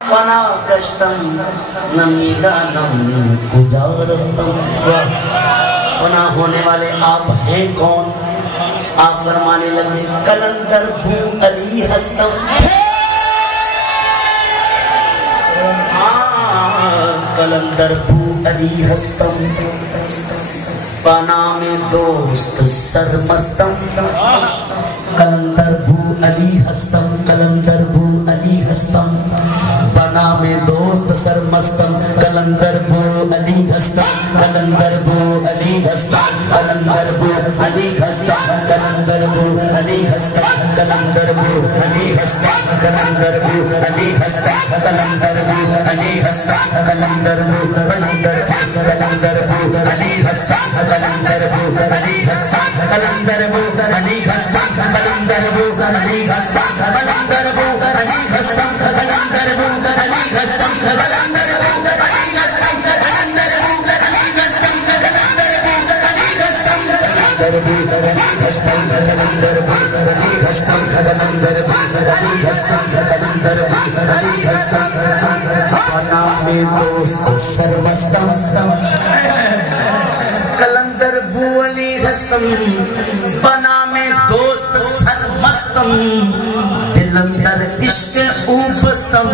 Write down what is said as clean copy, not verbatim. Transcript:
فنا گشتم نمیدانم کجا رفتم. فنا ہونے والے آپ ہیں کون؟ آپ فرمانے لگے قلندر بو علی ہستم. قلندر بو علی ہستم بنام دوست سرمستم. قلندر بو علی ہستم قلندر بو علی ہستم بنام دوست سرمستم. قلندر بو علی ہستم قلندر بو علی ہستم قلندر بو علی ہستم قلندر بو علی ہستم قلندر بو علی ہستم قلندر بو علی ہستم قلندر بو علی ہستم قلندر بو قلندر قلندر بو علی ہستم قلندر بو علی ہستم قلندر بو علی ہستم قلندر بو علی ہستم قلندر بو علی ہستم قلندر بو علی ہستم قلندر بو علی ہستم قلندر بو علی ہستم قلندر بو علی ہستم قلندر بو علی ہستم قلندر بو علی ہستم قلندر بو علی ہستم قلندر بو علی ہستم بنام دوست سرمستم. قلندر بو علی ہستم بنام دوست سرمستم دل اندر عشق او بستم.